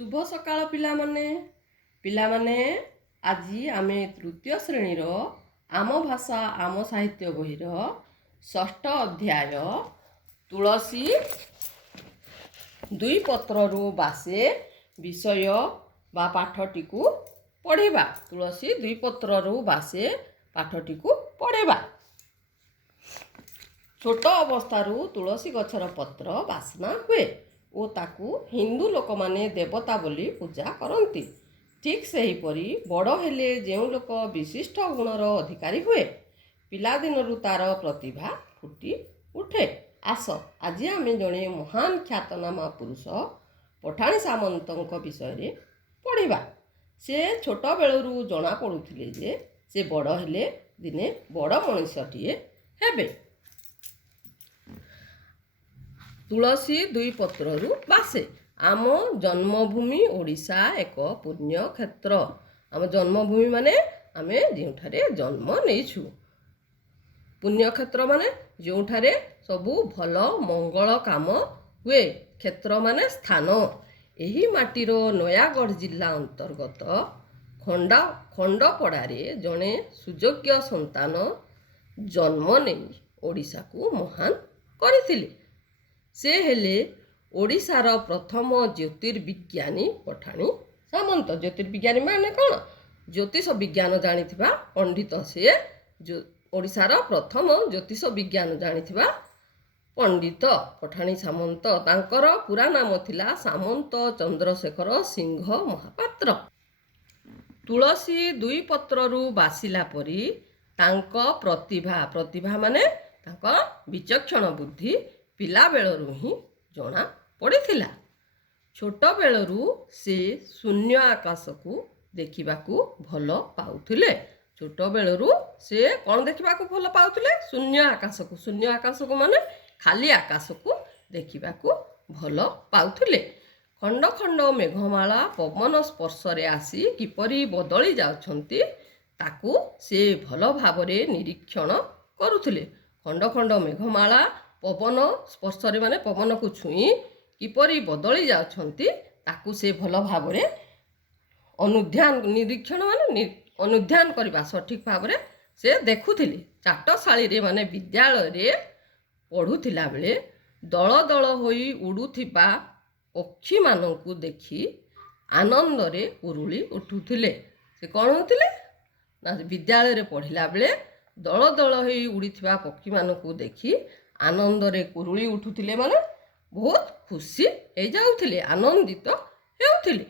शुभ सकाळ पिलामाने आज आमे तृतीय श्रेणीर आम भाषा आम साहित्य बहिर षष्ठ अध्याय तुलसी दुई पत्रु बासे विषय बा पाठटी को पढ़ा। तुलसी दुई पत्रु बासे पाठटी को पढ़ा। छोट अवस्थारू तुलसी गछर पत्र बासना हुए ओ ताकू हिंदू लोक माने देवता बोली पूजा करती। ठीक सेहीपरि बड़ हेले जो लोक विशिष्ट गुणर अधिकारी हुए पिलादिनरू तार प्रतिभा फुटी उठे। आस आज आमे जड़े महान ख्यातनामा पुरुष पठाणी सामंतों विषय पढ़ा। से छोट बेलू जना पड़ुथिले जे से बड़ हेले दिने बड़ मनुष्यटीए हेबे। तुलसी दुई पत्रु बासे आम जन्मभूमि ओडिशा एक पुण्य क्षेत्र। आम जन्मभूमि माने आमे जोठारे जन्म नेइछु। पुण्य क्षेत्र माने जोठारे सबु भल मंगल काम हुए। क्षेत्र माने स्थान। एही माटीर नयागढ़ जिला अंतर्गत खंडपड़ारे जड़े सुयोग्य संतान जन्म नहीं ओडिशा को महान करथिले। से हेले ओडिशार प्रथम ज्योतिर्विज्ञानी पठाणी सामंत। ज्योतिर्विज्ञानी माने कौन? ज्योतिष विज्ञान जानिथिबा पंडित। से ओडिशार प्रथम ज्योतिष विज्ञान जानिथिबा पंडित पठाणी सामंत। तांकर पूरा नाम थिला सामंत चंद्रशेखर सिंह महापात्र। तुलसी दुई पत्रु बासिला परी तांक प्रतिभा माने तांक विचक्षण बुद्धि पिला बेलरू ही जना पड़िथिला। छोट बेलरू से शून्य आकाश को देखा भल पाउथिले। छोट बेलरू से कौन देखा भल पाउथिले? शून्य आकाश को। शून्य आकाश को माने खाली आकाश को देखा भल पाउथिले। खंड खंड मेघमाला पवन स्पर्श रे आसी किपरि बदली जाउछंती ताकू से भल भावरे निरीक्षण करुथिले। खंड खंड मेघमाला पवन स्पर्श रे माने पवन को छुई किपरि बदली जाउछंती ताकू से भल भावरे अनुध्यान निरीक्षण माने अनुध्यान करबा सठिक भावरे से देखुथिले। चाटशाली रे माने विद्यालय रे पढ़ुथिला बेले दल दल होई उड़ुथिबा पक्षी माननकु देखि आनंद रे उरुली उठुथिले। से कौन होथिले ना? विद्यालय रे पढ़िला बेले दल दल होई उड़ीथिबा पक्षी माननकु देखि आनंद रे कुरुली उठुथिले माने बहुत खुशी हो जाउथिले, आनंदित हेउथिले।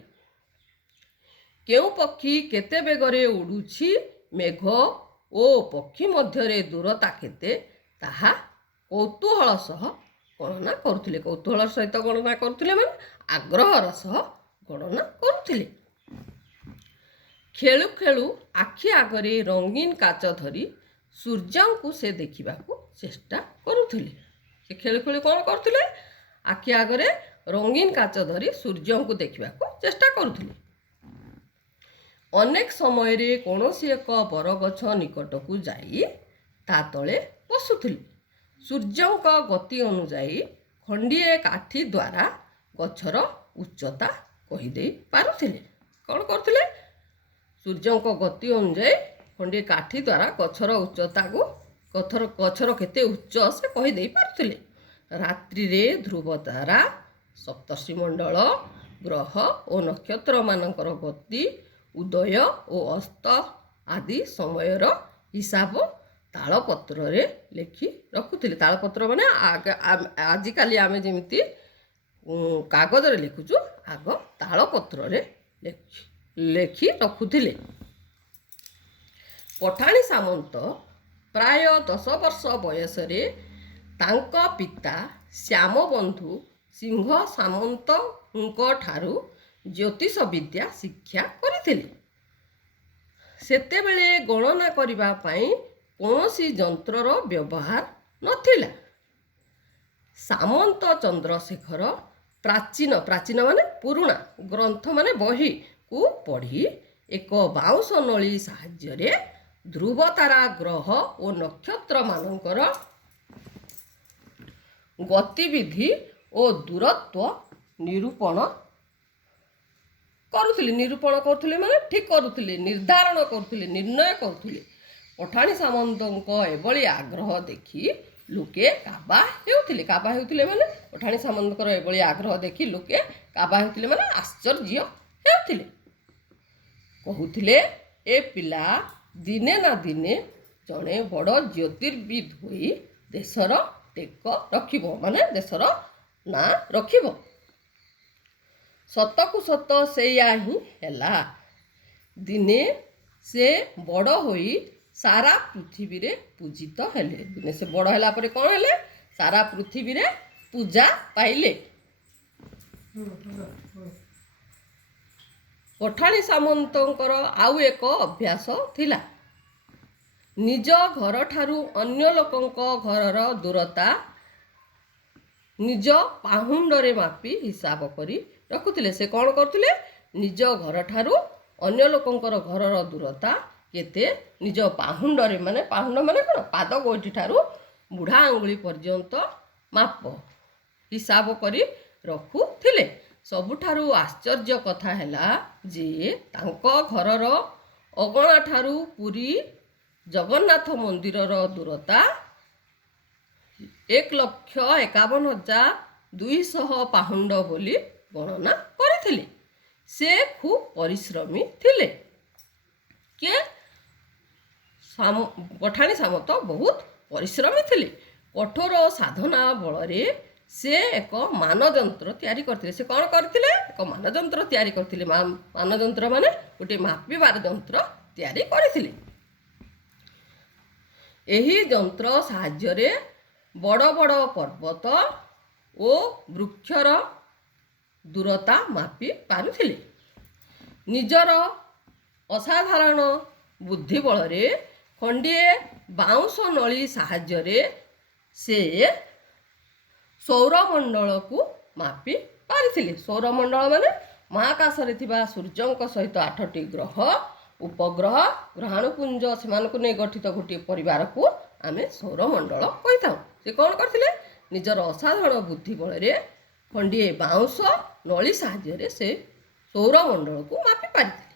केउ पक्षी केते बेगरे उड़ुछि मेघ ओ पक्षी मध्यरे दूरता केते ताहा कौतूहल सह गणना करुथिले। कौतूहल सहित गणना करुथिले माने आग्रहर सह गणना करुथिले। खेलु खेलु आखि आगरे रंगीन काच धरी सूर्य को से देखा चेष्टा करुथिले। से खेलु खेलु कौन करथिले? आखि आगरे रंगीन काच धरी सूर्य को देखा चेष्टा करुथिले। अनेक समय रे कौनसी एक बरगछ निकट को जाई ता तले बसुथिले। सूर्य गति अनुजाई खंडिए काठी द्वारा गछर उच्चता कहीदे पारुथिले। कौन करथिले? सूर्य गति अनुजाई खंडिए काठी द्वारा गछर उच्चता को गछर केते उच्च से कहीदे पारुथिले। रात्रि रे ध्रुव तारा सप्तर्षि मंडल ग्रह और नक्षत्र मानकर गति उदय और अस्त आदि समयर हिसाब तालपत्र रे लेखि रखुथिले। तालपत्र माने आजिकाली आमे जेमिति कागज रे लिखुछु आग तालपत्र रे लेखि रखुथिले। पठाणी सामंत प्राय 10 वर्ष बयस रे तांक पिता श्यामबंधु सिंह सामंत ठारू ज्योतिष विद्या शिक्षा करिथिले। सेतेबेले गणना करिबा पई कौनसी यंत्रर व्यवहार नथिला। सामंत चंद्रशेखर प्राचीन माने पुराणा ग्रंथ माने बही को पढ़ी एक बाउंश नली साहाय्य रे ध्रुवतारा ग्रह और नक्षत्र मानकर गतिविधि और दूरत्व निरूपण କରୁଥିଲେ, ନିରୂପଣ କରୁଥିଲେ ମାନେ ଠିକ୍ କରୁଥିଲେ, ନିର୍ଦ୍ଧାରଣ କରୁଥିଲେ, ନିର୍ଣ୍ଣୟ କରୁଥିଲେ। ପଠାଣି ସାମନ୍ତଙ୍କ ଏଭଳି ଆଗ୍ରହ ଦେଖି ଲୋକେ କାବା ହେଉଥିଲେ ମାନେ ପଠାଣି ସାମନ୍ତଙ୍କର ଏଭଳି ଆଗ୍ରହ ଦେଖି ଲୋକେ କାବା ହେଉଥିଲେ ମାନେ ଆଶ୍ଚର୍ଯ୍ୟ ହେଉଥିଲେ। କହୁଥିଲେ ଏ ପିଲା ଦିନେ ନା ଦିନେ ଜଣେ ବଡ଼ ଜ୍ୟୋତିର୍ବିଦ୍ ହୋଇ ଦେଶର ଟେକ ରଖିବ, ମାନେ ଦେଶର ନାଁ ରଖିବ। ସତକୁ ସତ ସେଇଆ ହିଁ ହେଲା। ଦିନେ ସେ ବଡ଼ ହୋଇ ସାରା ପୃଥିବୀରେ ପୂଜିତ ହେଲେ। ଦିନେ ସେ ବଡ଼ ହେଲା ପରେ କ'ଣ ହେଲେ? ସାରା ପୃଥିବୀରେ ପୂଜା ପାଇଲେ। ପଠାଣି ସାମନ୍ତଙ୍କର ଆଉ ଏକ ଅଭ୍ୟାସ ଥିଲା। ନିଜ ଘରଠାରୁ ଅନ୍ୟ ଲୋକଙ୍କ ଘରର ଦୂରତା ନିଜ ପାହୁଣ୍ଡରେ ମାପି ହିସାବ କରି ରଖୁଥିଲେ। ସେ କ'ଣ କରୁଥିଲେ? ନିଜ ଘରଠାରୁ ଅନ୍ୟ ଲୋକଙ୍କର ଘରର ଦୂରତା କେତେ ନିଜ ପାହୁଣ୍ଡରେ, ମାନେ ପାହୁଣ୍ଡ ମାନେ କ'ଣ? ପାଦ ଗୋଇଠି ଠାରୁ ବୁଢ଼ା ଆଙ୍ଗୁଳି ପର୍ଯ୍ୟନ୍ତ ମାପ ହିସାବ କରି ରଖୁଥିଲେ। ସବୁଠାରୁ ଆଶ୍ଚର୍ଯ୍ୟ କଥା ହେଲା ଯେ ତାଙ୍କ ଘରର ଅଗଣାଠାରୁ ପୁରୀ ଜଗନ୍ନାଥ ମନ୍ଦିରର ଦୂରତା 1,51,200 ପାହୁଣ୍ଡ ବୋଲି ଗଣନା କରିଥିଲେ। ସେ ଖୁବ୍ ପରିଶ୍ରମୀ ଥିଲେ। କିଏ? ପଠାଣି ସାମନ୍ତ ବହୁତ ପରିଶ୍ରମୀ ଥିଲେ। କଠୋର ସାଧନା ବଳରେ ସେ ଏକ ମାନଯନ୍ତ୍ର ତିଆରି କରିଥିଲେ। ସେ କ'ଣ କରିଥିଲେ? ଏକ ମାନଯନ୍ତ୍ର ତିଆରି କରିଥିଲେ। ମାନଯନ୍ତ୍ର ମାନେ ଗୋଟିଏ ମାପିବାର ଯନ୍ତ୍ର ତିଆରି କରିଥିଲେ। ଏହି ଯନ୍ତ୍ର ସାହାଯ୍ୟରେ ବଡ଼ ବଡ଼ ପର୍ବତ ଓ ବୃକ୍ଷର ଦୂରତା ମାପି ପାରୁଥିଲେ। ନିଜର ଅସାଧାରଣ ବୁଦ୍ଧି ବଳରେ ଖଣ୍ଡିଏ ବାଉଁଶ ନଳି ସାହାଯ୍ୟରେ ସେ ସୌରମଣ୍ଡଳକୁ ମାପି ପାରିଥିଲେ। ସୌରମଣ୍ଡଳ ମାନେ ମହାକାଶରେ ଥିବା ସୂର୍ଯ୍ୟଙ୍କ ସହିତ 8ଟି ଗ୍ରହ, ଉପଗ୍ରହ, ଗ୍ରହାଣୁପୁଞ୍ଜ, ସେମାନଙ୍କୁ ନେଇ ଗଠିତ ଗୋଟିଏ ପରିବାରକୁ ଆମେ ସୌରମଣ୍ଡଳ କହିଥାଉ। ସେ କ'ଣ କରିଥିଲେ? ନିଜର ଅସାଧାରଣ ବୁଦ୍ଧି ବଳରେ ଖଣ୍ଡିଏ ବାଉଁଶ ନଳି ସାହାଯ୍ୟରେ ସେ ସୌରମଣ୍ଡଳକୁ ମାପି ପାରିଥିଲେ।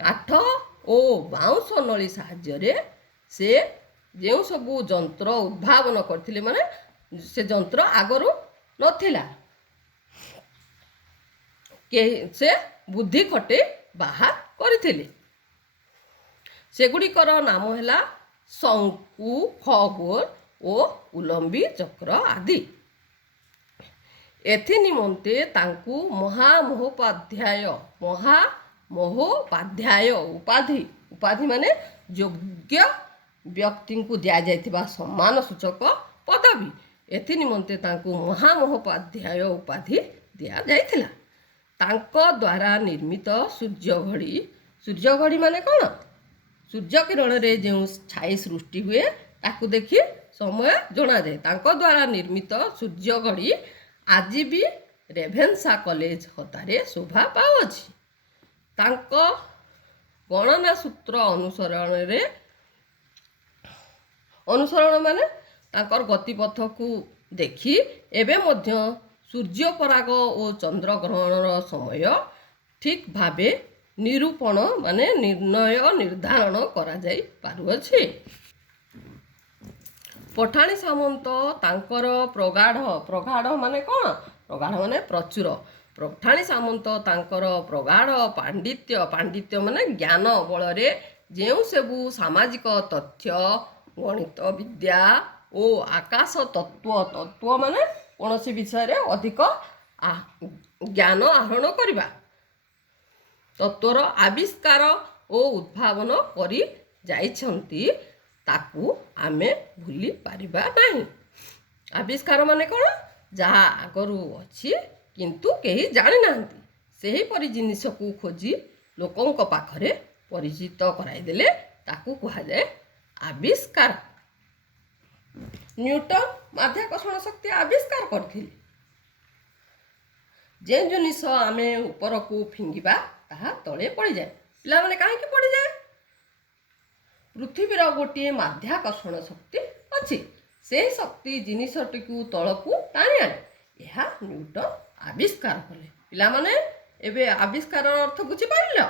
କାଠ ଓ ବାଉଁଶ ନଳି ସାହାଯ୍ୟରେ ସେ ଯେଉଁ ସବୁ ଯନ୍ତ୍ର ଉଦ୍ଭାବନ କରିଥିଲେ, ମାନେ ସେ ଯନ୍ତ୍ର ଆଗରୁ ନଥିଲା, ସେ ବୁଦ୍ଧି ଖଟେଇ ବାହାର କରିଥିଲେ। ସେଗୁଡ଼ିକର ନାମ ହେଲା ଶଙ୍କୁ, ଖଗୋଳ ଓ ଉଲମ୍ବୀ ଚକ୍ର ଆଦି। ଏଥି ନିମନ୍ତେ ତାଙ୍କୁ ମହାମହୋପାଧ୍ୟାୟ ଉପାଧି ମାନେ ଯୋଗ୍ୟ ବ୍ୟକ୍ତିଙ୍କୁ ଦିଆଯାଇଥିବା ସମ୍ମାନ ସୂଚକ ପଦବୀ। ଏଥି ନିମନ୍ତେ ତାଙ୍କୁ ମହାମହୋପାଧ୍ୟାୟ ଉପାଧି ଦିଆଯାଇଥିଲା। ତାଙ୍କ ଦ୍ୱାରା ନିର୍ମିତ ସୂର୍ଯ୍ୟଘଡ଼ି ମାନେ କ'ଣ? ସୂର୍ଯ୍ୟ କିରଣରେ ଯେଉଁ ଛାଇ ସୃଷ୍ଟି ହୁଏ ତାକୁ ଦେଖି ସମୟ ଜଣାଯାଏ। ତାଙ୍କ ଦ୍ୱାରା ନିର୍ମିତ ସୂର୍ଯ୍ୟଘଡ଼ି ଆଜି ବି ରେଭେନ୍ସା କଲେଜ ହତାରେ ଶୋଭା ପାଉଅଛି। ତାଙ୍କ ଗଣନା ସୂତ୍ର ଅନୁସରଣ ମାନେ ତାଙ୍କର ଗତିପଥକୁ ଦେଖି ଏବେ ମଧ୍ୟ ସୂର୍ଯ୍ୟପରାଗ ଓ ଚନ୍ଦ୍ରଗ୍ରହଣର ସମୟ ଠିକ୍ ଭାବେ ନିରୂପଣ ମାନେ ନିର୍ଦ୍ଧାରଣ କରାଯାଇ ପାରୁଅଛି। ପଠାଣି ସାମନ୍ତ ତାଙ୍କର ପ୍ରଗାଢ଼ ମାନେ କ'ଣ? ପ୍ରଗାଢ଼ ମାନେ ପ୍ରଚୁର। ପଠାଣି ସାମନ୍ତ ତାଙ୍କର ପ୍ରଗାଢ଼ ପାଣ୍ଡିତ୍ୟ ମାନେ ଜ୍ଞାନ ବଳରେ ଯେଉଁ ସବୁ ସାମାଜିକ ତଥ୍ୟ, ଗଣିତ ବିଦ୍ୟା ଓ ଆକାଶ ତତ୍ତ୍ୱ ମାନେ କୌଣସି ବିଷୟରେ ଅଧିକ ଜ୍ଞାନ ଆହରଣ କରିବା, ତତ୍ତ୍ୱର ଆବିଷ୍କାର ଓ ଉଦ୍ଭାବନ କରି ଯାଇଛନ୍ତି, ତାକୁ ଆମେ ଭୁଲି ପାରିବା ନାହିଁ। ଆବିଷ୍କାର ମାନେ କ'ଣ? ଯାହା ଆଗରୁ ଅଛି କିନ୍ତୁ କେହି ଜାଣିନାହାନ୍ତି, ସେହିପରି ଜିନିଷକୁ ଖୋଜି ଲୋକଙ୍କ ପାଖରେ ପରିଚିତ କରାଇଦେଲେ ତାକୁ କୁହାଯାଏ ଆବିଷ୍କାର। ନ୍ୟୁଟନ ମାଧ୍ୟାକର୍ଷଣ ଶକ୍ତି ଆବିଷ୍କାର କରିଥିଲେ। ଯେଉଁ ଜିନିଷ ଆମେ ଉପରକୁ ଫିଙ୍ଗିବା ତାହା ତଳେ ପଡ଼ିଯାଏ। ପିଲାମାନେ କାହିଁକି ପଡ଼ିଯାଏ? ପୃଥିବୀର ଗୋଟିଏ ମାଧ୍ୟାକର୍ଷଣ ଶକ୍ତି ଅଛି। ସେହି ଶକ୍ତି ଜିନିଷଟିକୁ ତଳକୁ ଟାଣି ଆଣେ। ଏହା ନ୍ୟୁଟନ ଆବିଷ୍କାର କଲେ। ପିଲାମାନେ ଏବେ ଆବିଷ୍କାରର ଅର୍ଥ ବୁଝିପାରିଲ?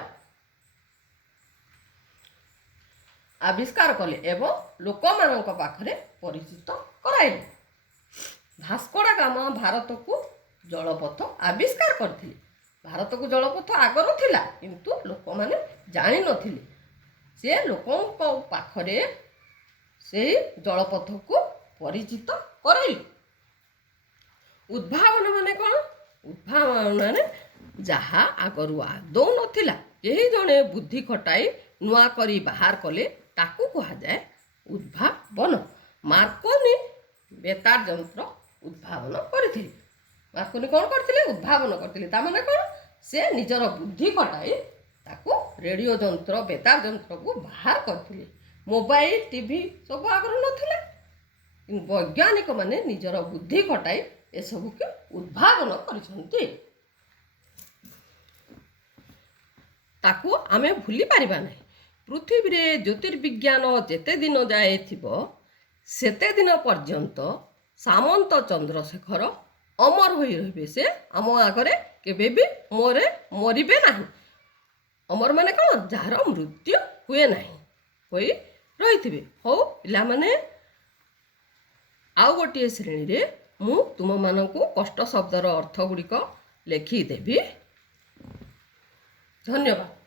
ଆବିଷ୍କାର କଲେ ଏବଂ ଲୋକମାନଙ୍କ ପାଖରେ ପରିଚିତ କରାଇଲେ। ଭାସ୍କୋଡା ଗାମା ଭାରତକୁ ଜଳପଥ ଆବିଷ୍କାର କରିଥିଲେ। ଭାରତକୁ ଜଳପଥ ଆଗ ନଥିଲା, କିନ୍ତୁ ଲୋକମାନେ ଜାଣିନଥିଲେ। ସେ ଲୋକଙ୍କ ପାଖରେ ସେହି ଜଳପଥକୁ ପରିଚିତ କରାଇଲେ। ଉଦ୍ଭାବନ ମାନେ କ'ଣ? ଉଦ୍ଭାବନ ମାନେ ଯାହା ଆଗରୁ ଆଦୌ ନଥିଲା, କେହି ଜଣେ ବୁଦ୍ଧି ଖଟାଇ ନୂଆ କରି ବାହାର କଲେ, ତାକୁ କୁହାଯାଏ ଉଦ୍ଭାବନ। ମାର୍କୋନି ବେତାର ଯନ୍ତ୍ର ଉଦ୍ଭାବନ କରିଥିଲେ। ମାର୍କୋନି କ'ଣ କରିଥିଲେ? ଉଦ୍ଭାବନ କରିଥିଲେ। ତା'ମାନେ କ'ଣ? ସେ ନିଜର ବୁଦ୍ଧି ଖଟାଇ ତାକୁ ରେଡ଼ିଓ ଯନ୍ତ୍ର, ବେତାର ଯନ୍ତ୍ରକୁ ବାହାର କରିଥିଲେ। ମୋବାଇଲ, ଟିଭି ସବୁ ଆଗରୁ ନଥିଲା। ବୈଜ୍ଞାନିକମାନେ ନିଜର ବୁଦ୍ଧି ଖଟାଇ ଏସବୁକୁ ଉଦ୍ଭାବନ କରିଛନ୍ତି। ତାକୁ ଆମେ ଭୁଲି ପାରିବା ନାହିଁ। ପୃଥିବୀରେ ଜ୍ୟୋତିର୍ବିଜ୍ଞାନ ଯେତେ ଦିନ ଯାଏ ଥିବ, ସେତେ ଦିନ ପର୍ଯ୍ୟନ୍ତ ସାମନ୍ତ ଚନ୍ଦ୍ରଶେଖର ଅମର ହୋଇ ରହିବେ। ସେ ଆମ ଆଗରେ କେବେ ବି ମରିବେ ନାହିଁ। ଅମର ମାନେ କ'ଣ? ଯାହାର ମୃତ୍ୟୁ ହୁଏ ନାହିଁ, ହୋଇ ରହିଥିବେ। ହଉ ପିଲାମାନେ, ଆଉ ଗୋଟିଏ ଶ୍ରେଣୀରେ ମୁଁ ତୁମମାନଙ୍କୁ କଷ୍ଟ ଶବ୍ଦର ଅର୍ଥ ଗୁଡ଼ିକ ଲେଖିଦେବି। ଧନ୍ୟବାଦ।